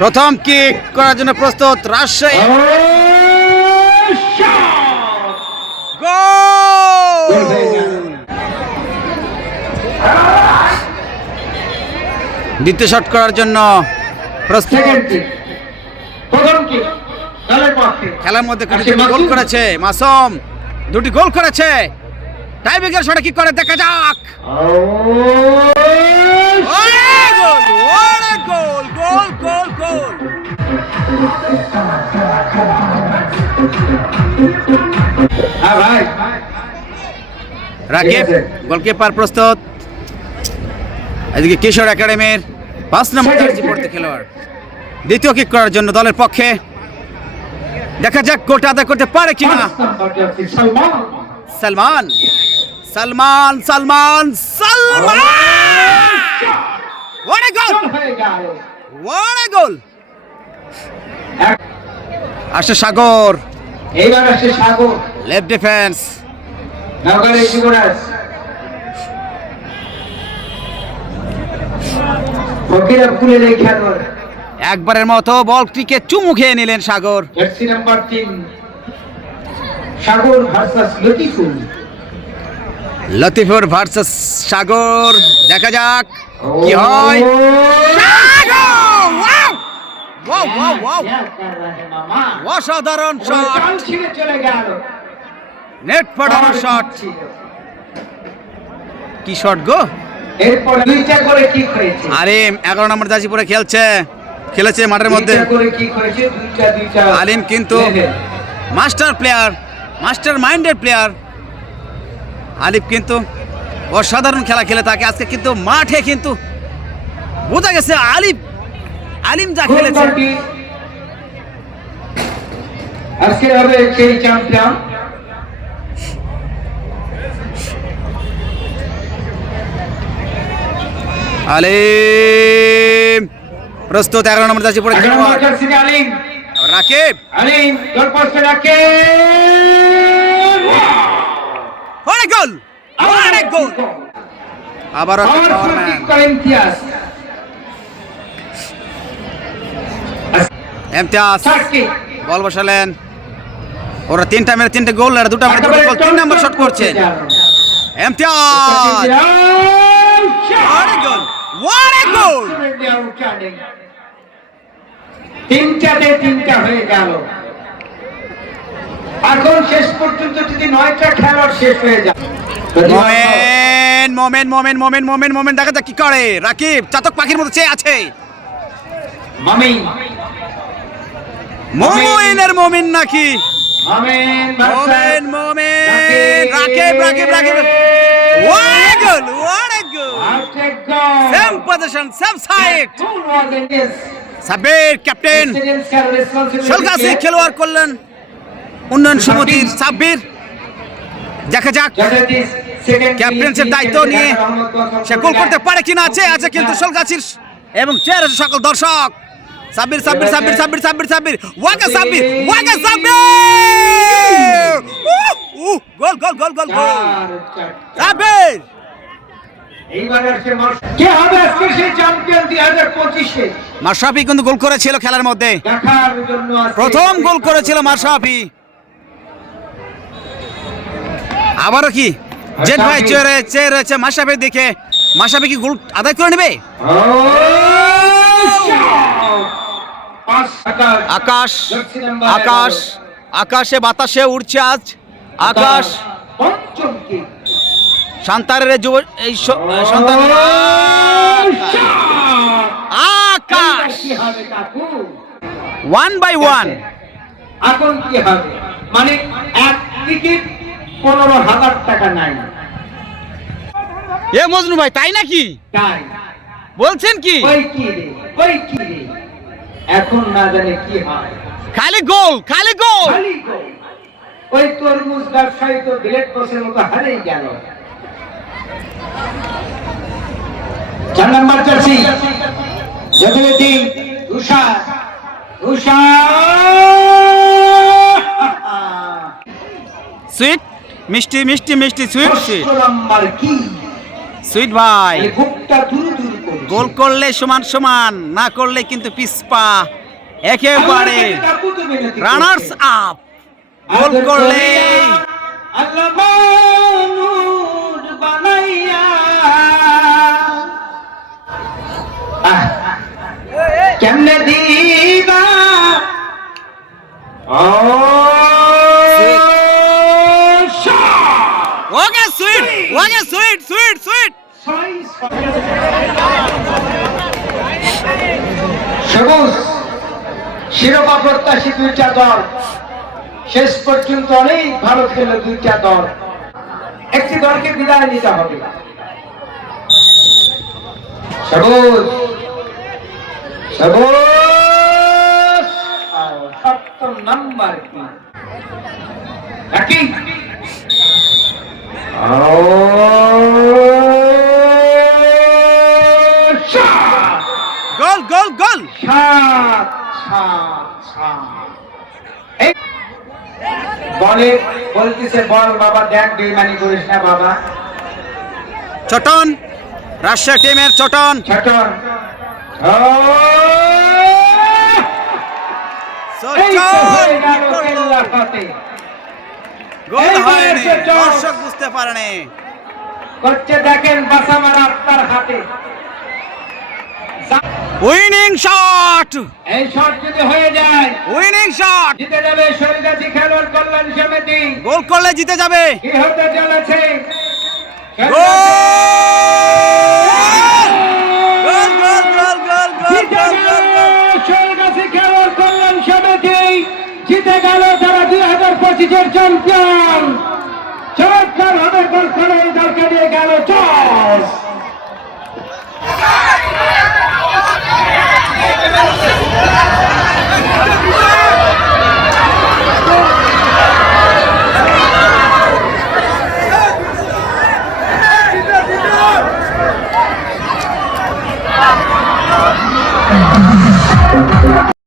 প্রথম কিক করার জন্য প্রস্তুত রাজশাহী। দ্বিতীয় শট করার জন্য প্রস্তুত। খেলার মধ্যে গোল করেছে মাসুম। দুটি গোল করেছে। টাইব্রেকার শটে কি করে দেখা যাক। রাকিব গোলকিপার প্রস্তুত। এদিকে কিশোর একাডেমির পাঁচ নম্বর জার্সি পড়তে খেলোয়াড়। দ্বিতীয় কিক করার জন্য দলের পক্ষে। দেখা যাক গোলটা আদায় করতে পারে কিনা। সালমান। সালমান সালমান সালমান ওরে ওরে গোল। আসে সাগর। এইবার আসে সাগর। লেফট ডিফেন্স নগরে যুবরাজ ফকিরা ফুলের এই খেলোয়াড় একবারের মতো বলটিকে চুমু খেয়ে নিলেন সাগর। জার্সি নাম্বার তিন সাগর ভার্সাস লতিফুল। লতিফুর ভার্সেস সাগর। দেখা যাক কি হয়! অসাধারণ শট চলে গেল। নেট পাঠানো শট। কি শট গো? এরপর দুইটা করে কি হয়েছে। আলিম এগারো নম্বর জাজিপুরে খেলছে। খেলেছে মাঠের মধ্যে। আলিম কিন্তু master player master minded player. Alif কিন্তু অসাধারণ খেলা খেলে থাকে আজকে কিন্তু মাঠে কিন্তু বোঝা গেছে আলিফ আলিম যা খেলেছে। আজকে হবে সেই চ্যাম্পিয়ন আলিম। প্রস্তুত এগারো নম্বর জাজি পড়ে রাকিব। অনেক গোল। অনেক গোল। করে ইমতিয়াজ। বল বসালেন। ওরা তিনটা মেরে তিনটে গোল আর দুটা মেরে দুটো গোল তিন নম্বর শট করছেন ইমতিয়াজ। গোল। তিনটাতে তিনটা হয়ে গেল। এখন শেষ পর্যন্ত যদি নয়টা খেলোয়াড় শেষ হয়ে যায়। মোমেন মোমেন মোমেন মোমেন মোমেন মোমেন দেখা যাক কি করে। রাকিব চাতক পাখির মতো চেয়ে আছে। মামি। মোমিনের মোমিন নাকি? Mamin Momen Momen. Rakib Rakib Rakib. Same position same side Sabbir captain সলগাছি খেলোয়াড় করলেন। উন্নয়ন সমিতির সাব্বির দেখা যাক। ক্যাপ্টেন্সের দায়িত্ব নিয়ে সে গোল করতে পারে কিনা আছে আছে কিন্তু সলগাছির এবং চেয়ার আছে সকল দর্শক। সাব্বির সাব্বির সাব্বির সাব্বির সাব্বির সাব্বির ওয়াকা Sabbir Waka Sabbir goal goal goal goal goal Sabbir Mashrafe কিন্তু গোল করেছিল খেলার মধ্যে। দেখার জন্য আজকে- প্রথম গোল করেছিল মাশরাফি। আবারও কি? জেন ভাই চেয়ে চেয়ে রয়েছে মাশরাফির দিকে। মাশরাফি কি গোল আদায় করে নেবে? আকাশ আকাশ আকাশ আকাশে বাতাসে উড়ছে আজ। আকাশ। পঞ্চম কি সন্তানের যুব এই সন্তান আকাশ! ওয়ান বাই ওয়ান এখন কি হবে? মানে এক টিকিট পনেরো হাজার টাকা নাই। এ মজনু ভাই তাই নাকি? তাই। বলছেন কি? ওই কি রে? ওই কি রে? এখন না জানে কি হয়। খালি গোল খালি গোল। খালি গোল। ওই তরমুজ ব্যবসায়ী তো বিলেট বসের মতো হারেই গেল। চার নাম্বার জার্সি। যথারীতি উষা উষা সুইট মিষ্টি মিষ্টি মিষ্টি সুইট। সুইট সুইট ভাই। গোল করলে সমান সমান না করলে কিন্তু পিসপা একেবারে রানার্স আপ গোল করলে আল্লাহ বানাইয়া। কেমনে দিবা? Okay sweet okay sweet sweet sweet. সবুজ শিরোপা প্রত্যাশী দুইটা দল। শেষ পর্যন্ত অনেক ভালো খেলে দুইটা দল। একটি দলকে বিদায় নিতে হবে। সবুজ সবুজ সপ্তম নাম্বার কি? একই। গোল গোল গোল। সাত সাত সাত। বলে বলতেছে বল বাবা দেখ বেইমানি করিস না বাবা। চটন রাশিয়া টিমের চটন। ছোট গোল হয়নি দর্শক বুঝতে পারেনি। করছে দেখেন বাসা মারা আপনার হাতে। উইনিং শট এই শট যদি হয়ে যায় উইনিং শট জিতে যাবে সরিদাসী খেলোয়াড় কল্যাণ সমিতি। গোল করলে জিতে যাবে। কি হতে চলেছে? জিতে গেল তারা দুই হাজার পঁচিশের চ্যাম্পিয়ন চমৎকার হবে গোল করে দলকে নিয়ে গেল চল ¡Sí!